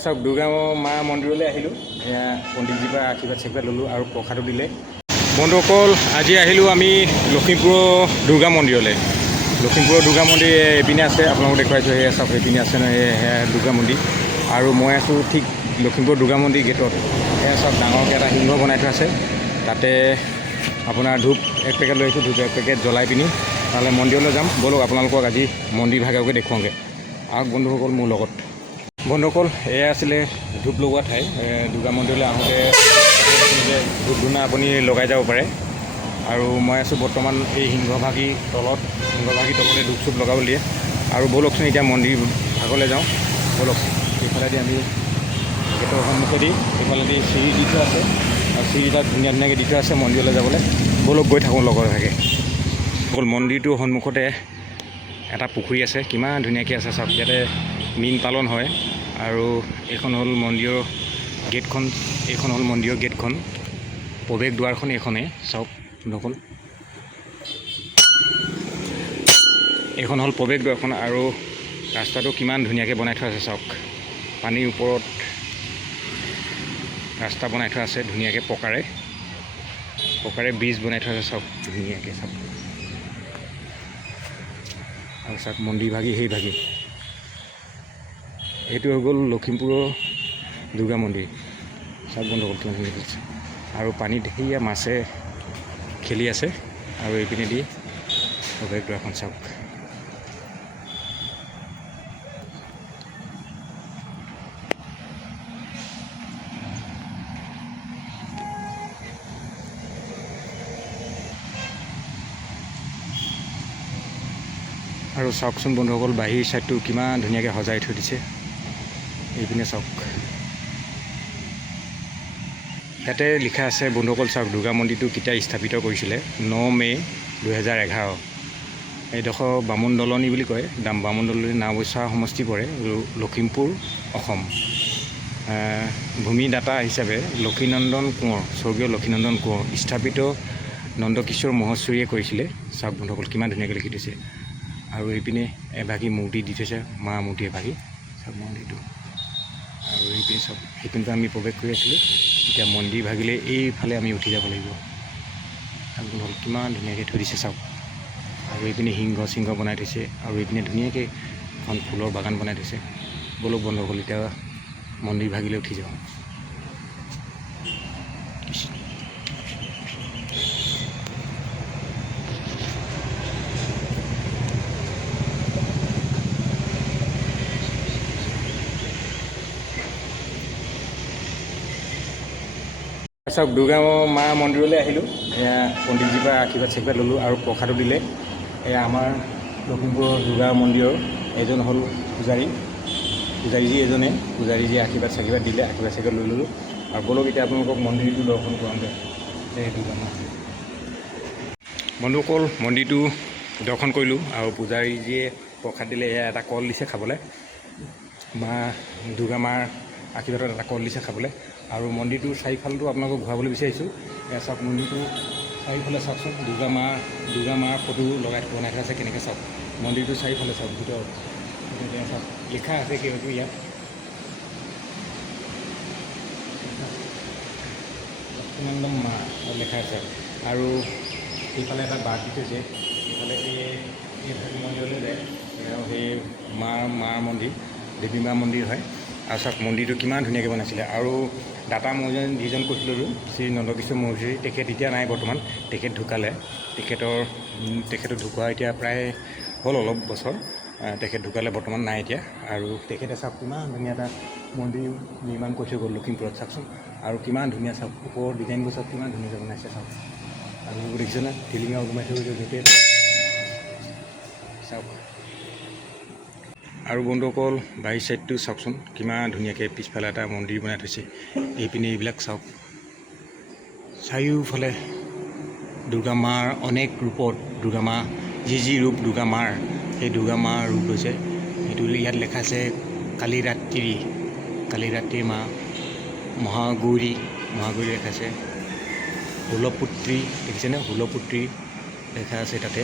চাওক দুৰ্গা মা মন্দিৰলৈ আহিলোঁ। এয়া পণ্ডিতজীৰ পৰা আশীৰ্বাদ ল'লোঁ আৰু প্ৰসাদো দিলে। বন্ধুসকল, আজি আহিলোঁ আমি লখিমপুৰৰ দুৰ্গা মন্দিৰলৈ। লখিমপুৰৰ দুৰ্গা মন্দিৰ এইপিনে আছে, আপোনালোকক দেখুৱাইছোঁ। সেয়া চাওক, এইপিনে আছে নহয়, সেয়া দুৰ্গা মন্দিৰ। আৰু মই আছোঁ ঠিক লখিমপুৰ দুৰ্গা মন্দিৰ গেটত। সেয়া চাওক, ডাঙৰকৈ এটা সিংহ বনাই থোৱা আছে। তাতে আপোনাৰ ধূপ এক পেকেট লৈ আহিছোঁ, ধূপ এক পেকেট জ্বলাই পিনি তালৈ মন্দিৰলৈ যাম। ব'লক আপোনালোকক আজি মন্দিৰ ভাগকৈ দেখুৱাওঁগৈ। আহক বন্ধুসকল মোৰ লগত। বন্ধুসকল, এয়া আছিলে ধূপ লগোৱা ঠাই। দুৰ্গা মন্দিৰলৈ আহোঁতে ধূপ ধূনা আপুনি লগাই যাব পাৰে। আৰু মই আছোঁ বৰ্তমান এই সিংহভাগীৰ তলতে ধূপ চুপ লগাব দিয়ে। আৰু ব'লকচোন এতিয়া মন্দিৰ ভাগলৈ যাওঁ। ব'লক, এইফালেদি আমি গেটৰ সন্মুখেদি এইফালেদি চিৰি দি থোৱা আছে, আৰু চিৰিটাত ধুনীয়াকৈ দি থোৱা আছে মন্দিৰলৈ যাবলৈ। ব'লক গৈ থাকোঁ লগৰ ভাগে। অকল মন্দিৰটোৰ সন্মুখতে এটা পুখুৰী আছে, কিমান ধুনীয়াকৈ আছে চাওক। ইয়াতে মীন পালন হয়। আৰু এইখন হ'ল মন্দিৰৰ গেটখন, এইখন হ'ল মন্দিৰৰ গেটখন, প্ৰৱেশ দুৱাৰখন এইখনেই চাওক বন্ধুসকল। এইখন হ'ল প্ৰৱেশ দুৱাৰখন। আৰু ৰাস্তাটো কিমান ধুনীয়াকৈ বনাই থোৱা আছে চাওক। পানীৰ ওপৰত ৰাস্তা বনাই থোৱা আছে ধুনীয়াকৈ, পকাৰে ব্ৰিজ বনাই থোৱা আছে চাওক ধুনীয়াকৈ চাওক। আৰু চাওক মন্দিৰ ভাগি সেই ভাগি, এইটো হৈ গ'ল লখিমপুৰৰ দুৰ্গা মন্দিৰ। চাওক বন্ধুসকল কিমান ধুনীয়া আছে। আৰু পানীত সেয়া মাছে খেলি আছে। আৰু এইপিনেদি প্ৰৱেশ দুৱাৰখন চাওক। আৰু চাওকচোন বন্ধুসকল, বাহিৰ ছাইডটো কিমান ধুনীয়াকৈ সজাই থৈ দিছে। এইপিনে চাওক, ইয়াতে লিখা আছে বন্ধুসকল চাওক, দুৰ্গা মন্দিৰটো কেতিয়া স্থাপিত কৰিছিলে। 9 মে' 2011। এইডোখৰ বামুণ দলনি বুলি কয়। বামুণ দলনি নাওবৈচা সমষ্টি পৰে, লখিমপুৰ, অসম। ভূমিদাতা হিচাপে লক্ষীনন্দন কোঁৱৰ, স্বৰ্গীয় লক্ষীনন্দন কোঁৱৰ, স্থাপিত নন্দকিশোৰ মহোৎসৰীয়ে কৰিছিলে। চাওক বন্ধুসকল কিমান ধুনীয়াকৈ লিখি দিছে। আৰু এইপিনে এভাগী মূৰ্তি দি থৈছে, মা মূৰ্তি এভাগী চাওক মন্দিৰটো। আৰু এইপিনে চাওক, সেইপিনে আমি প্ৰৱেশ কৰি আছিলোঁ। এতিয়া মন্দিৰ ভাগিলে এইফালে আমি উঠি যাব লাগিব। চাওক বন্ধুসকল কিমান ধুনীয়াকৈ থৈ দিছে চাওক। আৰু এইপিনে সিংহ বনাই থৈছে। আৰু এইপিনে ধুনীয়াকৈ এখন ফুলৰ বাগান বনাই থৈছে। ব'লক বন্ধুসকল এতিয়া মন্দিৰ ভাগিলে উঠি যাওঁ। চাওক দুৰ্গা মা মন্দিৰলৈ আহিলোঁ। এয়া পণ্ডিতজীৰ পৰা আশীৰ্বাদ ল'লোঁ আৰু প্ৰসাদো দিলে। এয়া আমাৰ লখিমপুৰৰ দুৰ্গা মন্দিৰৰ এজন হ'ল পূজাৰীজী এজনে, পূজাৰীজীয়ে আশীৰ্বাদ দিলে, আশীৰ্বাদ লৈ ল'লোঁ। আৰু ব'লক এতিয়া আপোনালোকক মন্দিৰটো দৰ্শন কৰাওঁগৈ। এই দুৰ্গা মা বন্ধুসকল, মন্দিৰটো দৰ্শন কৰিলোঁ। আৰু পূজাৰীজীয়ে প্ৰসাদ দিলে। এয়া এটা কল দিছে খাবলৈ, দুৰ্গা মাৰ আশীৰ্বাদত এটা কল দিছে খাবলৈ। আৰু মন্দিৰটোৰ চাৰিওফালটো আপোনালোকক ঘূৰাবলৈ বিচাৰিছোঁ। এয়া চাওক মন্দিৰটোৰ চাৰিওফালে চাওকচোন, দুৰ্গা মাৰ ফটো বনাই থোৱা আছে কেনেকৈ চাওক। মন্দিৰটোৰ চাৰিওফালে চাওক, ভিতৰত চাওক লিখা আছে কিবা কিবি ইয়াত লক্ষ্মীনন্দন মা লিখা আছে। আৰু এইফালে এটা বাট দি থৈছে, এইফালে এই মন্দিৰলৈ যায়। আৰু সেই মাৰ মন্দিৰ, দেৱী মাৰ মন্দিৰ হয়। আৰু চাওক মন্দিৰটো কিমান ধুনীয়াকৈ বনাইছিলে। আৰু দাতা মই যিজন কৈছিলোঁ, শ্ৰী নন্দকিশোৰ মহোৎসৰী, তেখেত এতিয়া নাই বৰ্তমান, তেখেত ঢুকালে। তেখেতৰ ঢুকুৱা এতিয়া প্ৰায় হ'ল অলপ বছৰ। তেখেত ঢুকালে, বৰ্তমান নাই এতিয়া। আৰু তেখেতে চাওক কিমান ধুনীয়া এটা মন্দিৰ নিৰ্মাণ কৰি থৈ গ'ল লখিমপুৰত চাওকচোন। আৰু কিমান ধুনীয়া চাওক, ওপৰৰ ডিজাইনবোৰ চাওক কিমান ধুনীয়াকৈ বনাইছে চাওক। আৰু দেখিছেনে টিলিঙা ওলমাই থৈ গৈছে গোটেই চাওক। আৰু বন্ধুসকল বাহিৰ ছাইডটো চাওকচোন কিমান ধুনীয়াকৈ পিছফালে এটা মন্দিৰ বনাই থৈছে। এইপিনে এইবিলাক চাওক, চাৰিওফালে দুৰ্গা মাৰ অনেক ৰূপত, দুৰ্গা মা যি ৰূপ দুৰ্গা মাৰ, সেই দুৰ্গা মাৰ ৰূপ হৈছে। সেইটো ইয়াত লেখা আছে কালিৰাত্ৰি মা, মহাগৌৰী লেখা আছে। হুলপুত্ৰী দেখিছেনে, হুলপুত্ৰী লেখা আছে তাতে।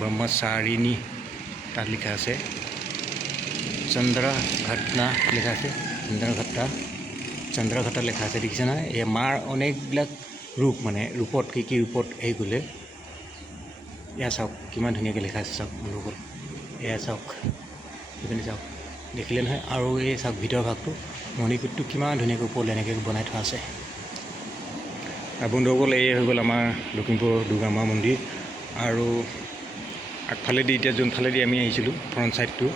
ব্ৰহ্মচাৰিণী তাত লিখা আছে। চন্দ্ৰঘটনা লেখা আছে, চন্দ্ৰঘটা লেখা আছে, দেখিছে নহয়? এই মাৰ অনেকবিলাক ৰূপ, মানে ৰূপত কি ৰূপত হেৰি কৰিলে। এয়া চাওক কিমান ধুনীয়াকৈ লিখা আছে, চাওক বন্ধুসকল। এয়া চাওক, সেইপিনে চাওক, দেখিলে নহয়? আৰু এই চাওক ভিতৰ ভাগটো, মণিকূটটো কিমান ধুনীয়াকৈ ওপৰলৈ এনেকৈ বনাই থোৱা আছে। আৰু বন্ধুসকল, এই হৈ গ'ল আমাৰ লখিমপুৰ দুৰ্গা মা মন্দিৰ। আৰু আগফালেদি এতিয়া যোনফালেদি আমি আহিছিলোঁ ফ্ৰণ্ট ছাইডটো,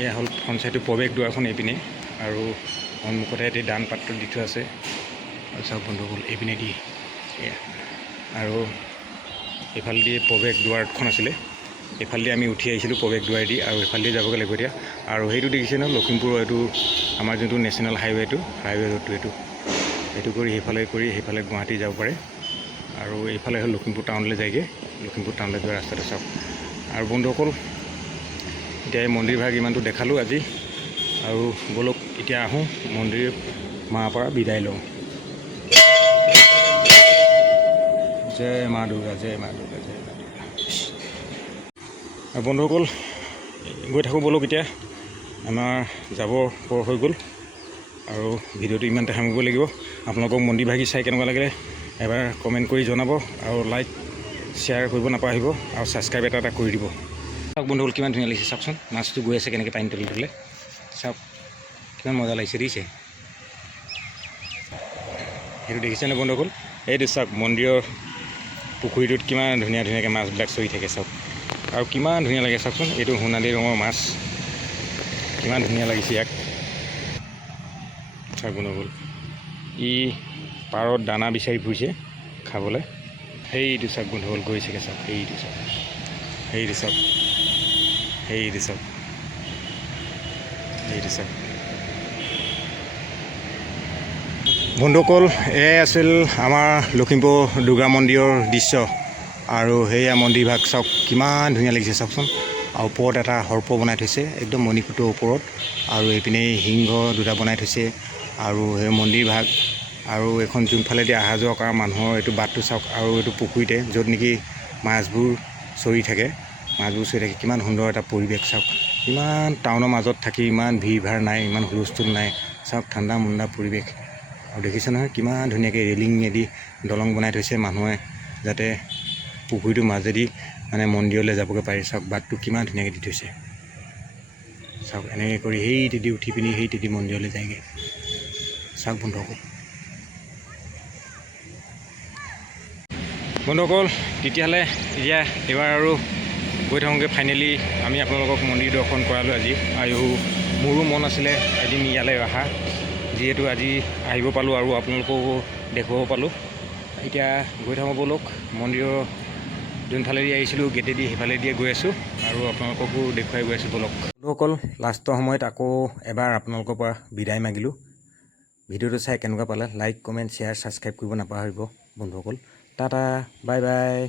এয়া হ'ল ফ্ৰণ্ট ছাইডটো প্ৰৱেশ দুৱাৰখন এইপিনে। আৰু সন্মুখতে এটি দান পাত্ৰ দি থোৱা আছে। আৰু চাওক বন্ধুসকল, এইপিনে দি এয়া, আৰু এইফালেদি প্ৰৱেশ দুৱাৰখন আছিলে, এইফালেদি আমি উঠি আহিছিলোঁ প্ৰৱেশ দুৱাৰেদি, আৰু এইফালেদি যাবগৈ লাগিব এতিয়া। আৰু সেইটো দেখিছে নহয়, লখিমপুৰৰ এইটো আমাৰ যোনটো নেশ্যনেল হাইৱে ৰোডটো এইটো কৰি সেইফালে গুৱাহাটী যাব পাৰে। আৰু এইফালে হ'ল লখিমপুৰ টাউনলৈ যায়গৈ, লখিমপুৰ টাউনলৈ যোৱা ৰাস্তাটো চাওক। আৰু বন্ধুসকল, এতিয়া এই মন্দিৰ ভাগ ইমানটো দেখালোঁ আজি। আৰু ব'লক এতিয়া আহোঁ, মন্দিৰ মাৰ পৰা বিদায় লওঁ। জয় মা দুৰ্গা, জয় মা দুৰ্গা, জয় মা দুৰ্গা। আৰু বন্ধুসকল, গৈ থাকোঁ ব'লক। এতিয়া আমাৰ যাব পৰ হৈ গ'ল, আৰু ভিডিঅ'টো ইমানতে সামৰিব লাগিব। আপোনালোকক মন্দিৰ ভাগি চাই কেনেকুৱা লাগিলে এবাৰ কমেণ্ট কৰি জনাব, আৰু লাইক শ্বেয়াৰ কৰিব নাপাহৰিব, আৰু ছাবস্ক্ৰাইব এটা কৰি দিব। চাওক বন্ধুসকল, কিমান ধুনীয়া লাগিছে চাওকচোন, মাছটো গৈ আছে কেনেকৈ পানী তলে চাওক, কিমান মজা লাগিছে দেখিছে? সেইটো দেখিছেনে বন্ধুসকল? এইটো চাওক, মন্দিৰৰ পুখুৰীটোত কিমান ধুনীয়াকৈ মাছবিলাক চৰি থাকে চাওক, আৰু কিমান ধুনীয়া লাগে চাওকচোন। এইটো সোণালী ৰঙৰ মাছ, কিমান ধুনীয়া লাগিছে ইয়াক চাওক বন্ধুসকল। ই পাৰত দানা বিচাৰি ফুৰিছে খাবলৈ। সেইটো চাওক বন্ধুসকল, গৈছেগৈ চাওক, সেইটো চাওক, সেইটো চাওক, সেইটো চাওক, সেইটো চাওক। বন্ধুসকল, এয়াই আছিল আমাৰ লখিমপুৰ দুৰ্গা মন্দিৰৰ দৃশ্য। আৰু সেয়া মন্দিৰ ভাগ চাওক, কিমান ধুনীয়া লাগিছে চাওকচোন। আৰু ওপৰত এটা সৰ্প বনাই থৈছে, একদম মণিকূটৰ ওপৰত। আৰু এইপিনে সিংহ দুটা বনাই থৈছে। আৰু সেই মন্দিৰ ভাগ, আৰু এইখন যোনফালেদি অহা যোৱা কৰা মানুহৰ এইটো বাটটো চাওক। আৰু এইটো পুখুৰীতে য'ত নেকি মাছবোৰ চৰি থাকে, কিমান সুন্দৰ এটা পৰিৱেশ চাওক। ইমান টাউনৰ মাজত থাকি ইমান ভিৰ ভাৰ নাই, ইমান হুলস্থুল নাই, চাওক ঠাণ্ডা মণ্ডা পৰিৱেশ। আৰু দেখিছে নহয়, কিমান ধুনীয়াকৈ ৰেলিঙেদি দলং বনাই থৈছে মানুহে, যাতে পুখুৰীটোৰ মাজেদি মানে মন্দিৰলৈ যাবগৈ পাৰে। চাওক বাটটো কিমান ধুনীয়াকৈ দি থৈছে চাওক, এনেকৈ কৰি সেইতেদি উঠি পিনি সেইতেদি মন্দিৰলৈ যায়গৈ চাওক বন্ধুসকল। তেতিয়াহ'লে এতিয়া এইবাৰ আৰু গৈ থাকোঁগৈ। ফাইনেলি আমি আপোনালোকক মন্দিৰ দৰ্শন কৰালোঁ আজি। আৰু মোৰো মন আছিলে এদিন ইয়ালৈ অহা, যিহেতু আজি আহিব পালোঁ আৰু আপোনালোককো দেখুৱাব পালোঁ। এতিয়া গৈ থাকোঁ ব'লক, মন্দিৰৰ যোনফালেদি আহিছিলোঁ গেটেদি সেইফালেদিয়ে গৈ আছোঁ, আৰু আপোনালোককো দেখুৱাই গৈ আছোঁ ব'লক। বন্ধুসকল, লাষ্টৰ সময়ত আকৌ এবাৰ আপোনালোকৰ পৰা বিদায় মাগিলোঁ। ভিডিঅ'টো চাই কেনেকুৱা পালে লাইক কমেণ্ট শ্বেয়াৰ ছাবস্ক্ৰাইব কৰিব নাপাহৰিব বন্ধুসকল। Tata, bye bye.